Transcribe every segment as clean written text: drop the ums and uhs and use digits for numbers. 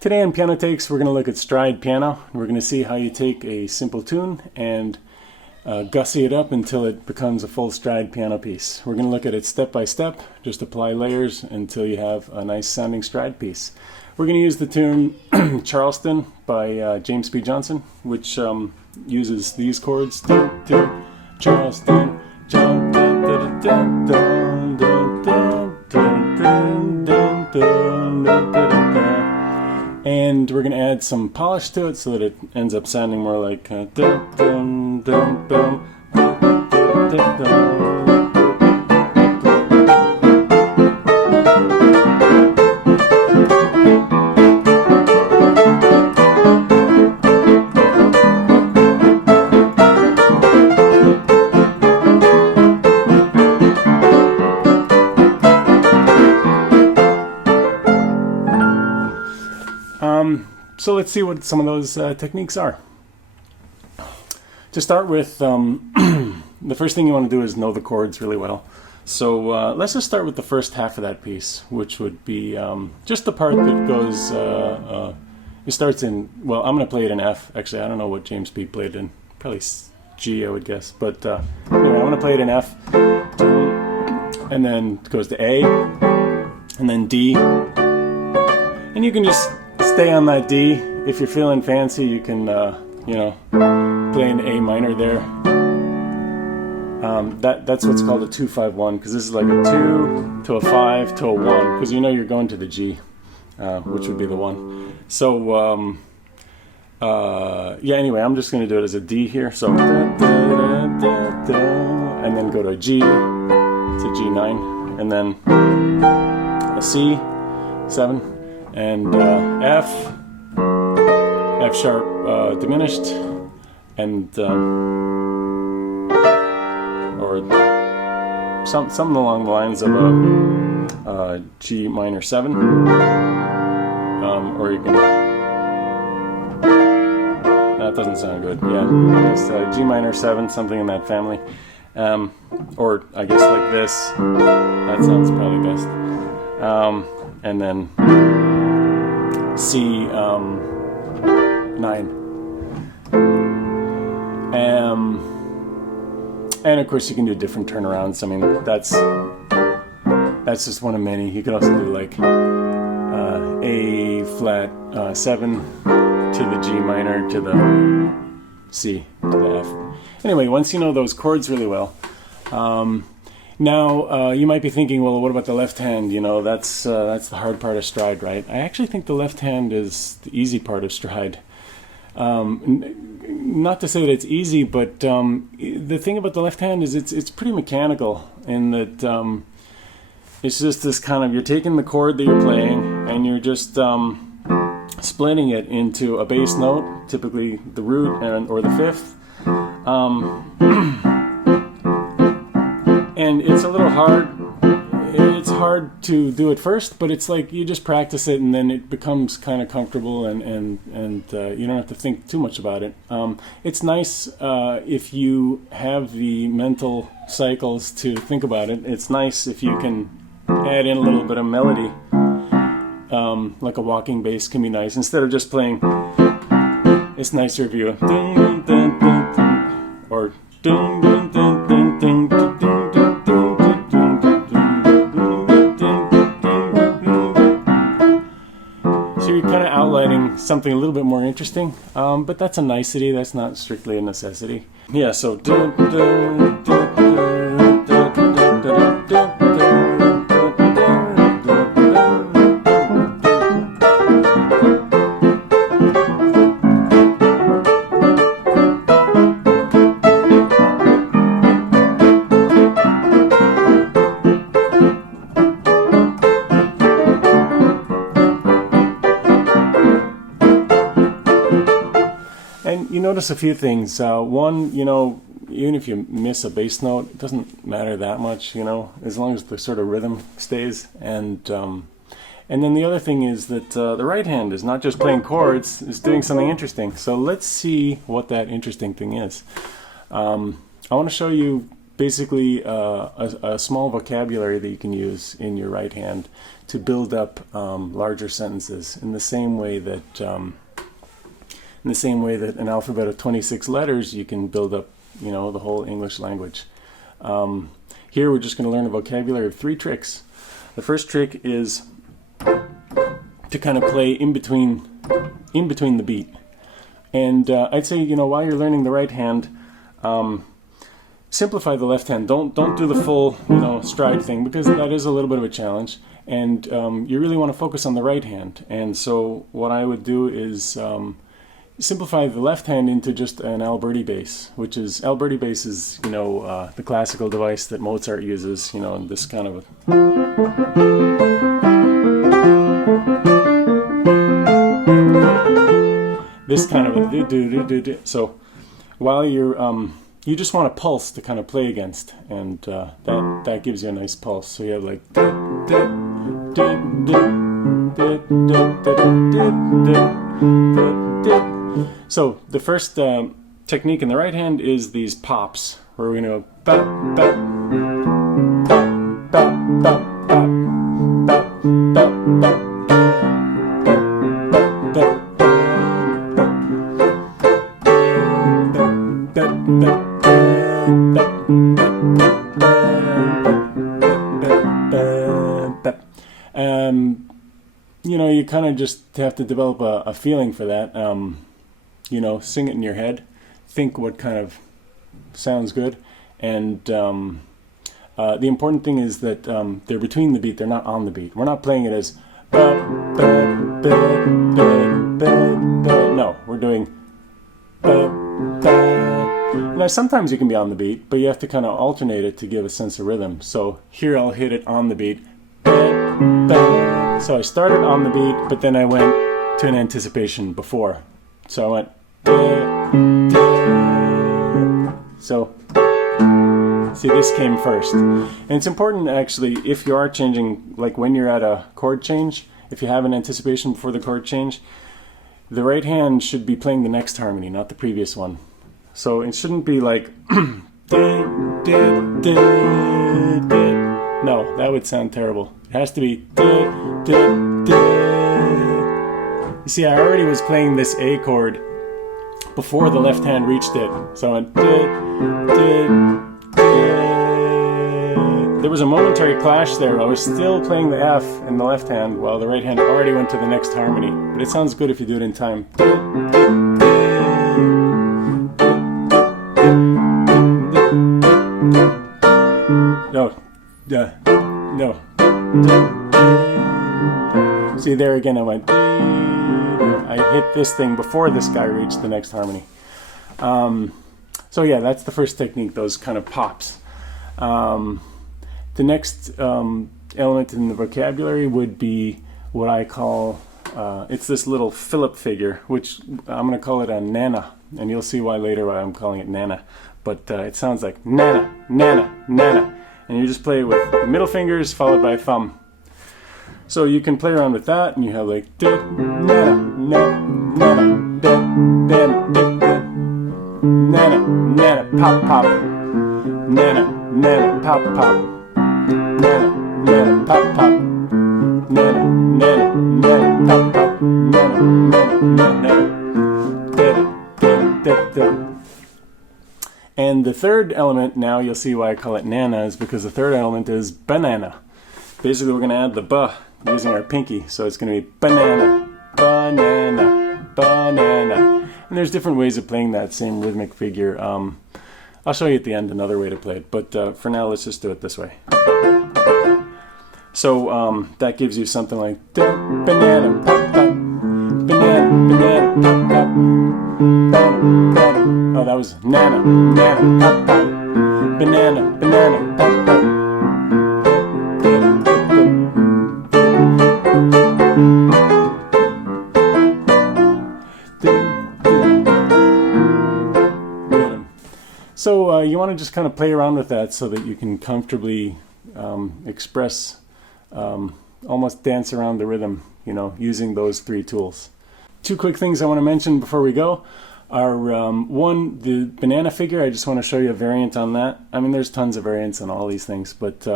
Today on Piano Takes, we're going to look at stride piano. We're going to see how you take a simple tune and gussy it up until it becomes a full stride piano piece. We're going to look at it step by step, just apply layers until you have a nice sounding stride piece. We're going to use the tune Charleston by James P. Johnson, which uses these chords. Charleston, and we're going to add some polish to it so that it ends up sounding more like so let's see what some of those techniques are. To start with, the first thing you want to do is know the chords really well. So let's just start with the first half of that piece, which would be just the part that goes, it starts in, well, I'm going to play it in F. Actually, I don't know what James P. played in. Probably G, I would guess. But anyway, I'm going to play it in F. And then it goes to A. And then D. And you can just stay on that D. If you're feeling fancy, you can, you know, play an A minor there. That's what's called a 2-5-1, because this is like a 2 to a 5 to a 1, because you know you're going to the G, which would be the 1. So, yeah, anyway, I'm just going to do it as a D here. So, and then go to a G, it's a G9, and then a C, 7, and F sharp diminished, and or something along the lines of a G minor 7, or you can, that doesn't sound good, yeah, it's G minor 7, something in that family, or I guess like this, that sounds probably best, and then C 9. And of course you can do different turnarounds. I mean, that's just one of many. You could also do like A flat 7 to the G minor to the C to the F. Anyway, once you know those chords really well, now you might be thinking, well, what about the left hand? You know, that's the hard part of stride, right? I actually think the left hand is the easy part of stride. Not to say that it's easy, but the thing about the left hand is it's pretty mechanical in that it's just this kind of, you're taking the chord that you're playing and you're just splitting it into a bass note, typically the root or the fifth, and it's a little hard. It's hard to do at first, but it's like you just practice it and then it becomes kind of comfortable, and you don't have to think too much about it. It's nice if you have the mental cycles to think about it. It's nice if you can add in a little bit of melody, like a walking bass can be nice. Instead of just playing, it's nicer if you dun, dun, dun, dun, or dun, dun, dun, dun, dun, dun, dun. Outlining something a little bit more interesting, but that's a nicety, that's not strictly a necessity. Yeah, so you notice a few things. One, you know, even if you miss a bass note, it doesn't matter that much, you know, as long as the sort of rhythm stays. And then the other thing is that the right hand is not just playing chords, it's doing something interesting. So let's see what that interesting thing is. I want to show you basically a small vocabulary that you can use in your right hand to build up larger sentences in the same way that an alphabet of 26 letters, you can build up, you know, the whole English language. Here we're just going to learn a vocabulary of 3 tricks. The first trick is to kind of play in between the beat. And I'd say, you know, while you're learning the right hand, simplify the left hand. Don't do the full, you know, stride thing, because that is a little bit of a challenge. And you really want to focus on the right hand. And so what I would do is simplify the left hand into just an Alberti bass, which is, Alberti bass is, you know, the classical device that Mozart uses, you know, in this kind of a, so while you're, you just want a pulse to kind of play against, and that gives you a nice pulse. So you have like, so the first technique in the right hand is these pops, where we're going to go bop, bop, bop, bop, bop, bop, bop, bop. You know, you kind of just have to develop a feeling for that. You know, sing it in your head, think what kind of sounds good, and the important thing is that they're between the beat, they're not on the beat. We're not playing it as no, we're doing now sometimes you can be on the beat, but you have to kind of alternate it to give a sense of rhythm. So here I'll hit it on the beat. So I started on the beat, but then I went to an anticipation before. So I went so see, this came first. And it's important actually, if you are changing, like when you're at a chord change, if you have an anticipation before the chord change, the right hand should be playing the next harmony, not the previous one. So it shouldn't be like no, that would sound terrible. It has to be you see, I already was playing this A chord before the left hand reached it. So I went there was a momentary clash there. I was still playing the F in the left hand while the right hand already went to the next harmony. But it sounds good if you do it in time. No. No. See, there again I went. I hit this thing before this guy reached the next harmony. So yeah, that's the first technique, those kind of pops. The next element in the vocabulary would be what I call, it's this little Philip figure, which I'm going to call it a nana, and you'll see why later why I'm calling it nana. But it sounds like nana, nana, nana. And you just play it with the middle fingers followed by a thumb. So you can play around with that, and you have like nana, nana, nana, nana, nana, pop, pop, nana, nana, pop, pop, nana, nana, pop, pop, nana, nana, nana, pop, pop, nana, nana, nana. And the third element, now you'll see why I call it nana, is because the third element is banana. Basically, we're going to add the ba using our pinky, so it's going to be banana, banana, banana. And there's different ways of playing that same rhythmic figure. I'll show you at the end another way to play it, but for now, let's just do it this way. So that gives you something like banana, pop, pop, banana, banana, pop, pop, banana, banana. Oh, that was nana, nana, pop, pop, banana, banana, pop, pop. So you want to just kind of play around with that so that you can comfortably express, almost dance around the rhythm, you know, using those 3 tools. 2 quick things I want to mention before we go are, one, the banana figure. I just want to show you a variant on that. I mean, there's tons of variants on all these things, but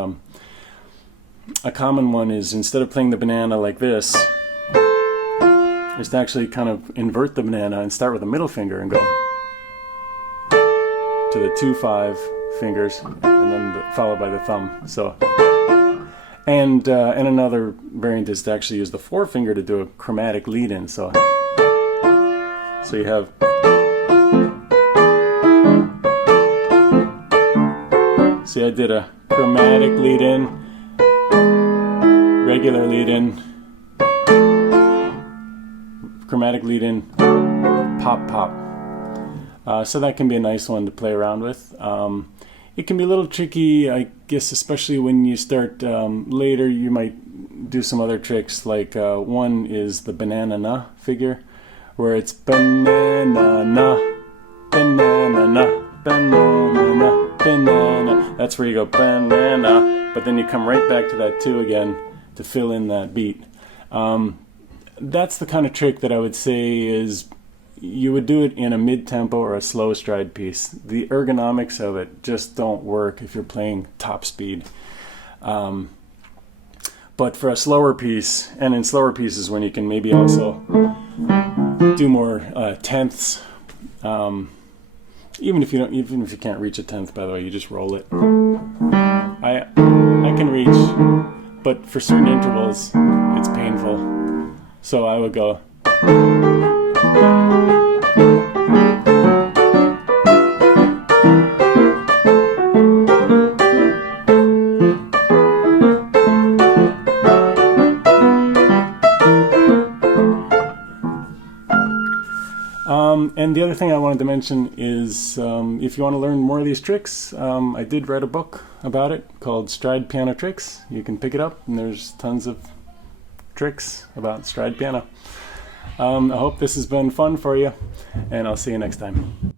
a common one is, instead of playing the banana like this, is to actually kind of invert the banana and start with the middle finger and go to the 2-5 fingers, and then followed by the thumb. So, and another variant is to actually use the forefinger to do a chromatic lead-in. So you have. See, I did a chromatic lead-in, regular lead-in, chromatic lead-in, pop, pop. So that can be a nice one to play around with. It can be a little tricky, I guess, especially when you start later. You might do some other tricks, like one is the banana-na figure, where it's banana-na, banana-na, banana-na, banana. That's where you go banana, but then you come right back to that 2 again to fill in that beat. That's the kind of trick that I would say is, you would do it in a mid-tempo or a slow stride piece. The ergonomics of it just don't work if you're playing top speed. But for a slower piece, and in slower pieces when you can maybe also do more tenths, even if you can't reach a tenth, by the way, you just roll it. I can reach, but for certain intervals it's painful. So I would go. And the other thing I wanted to mention is, if you want to learn more of these tricks, I did write a book about it called Stride Piano Tricks. You can pick it up, and there's tons of tricks about stride piano. I hope this has been fun for you, and I'll see you next time.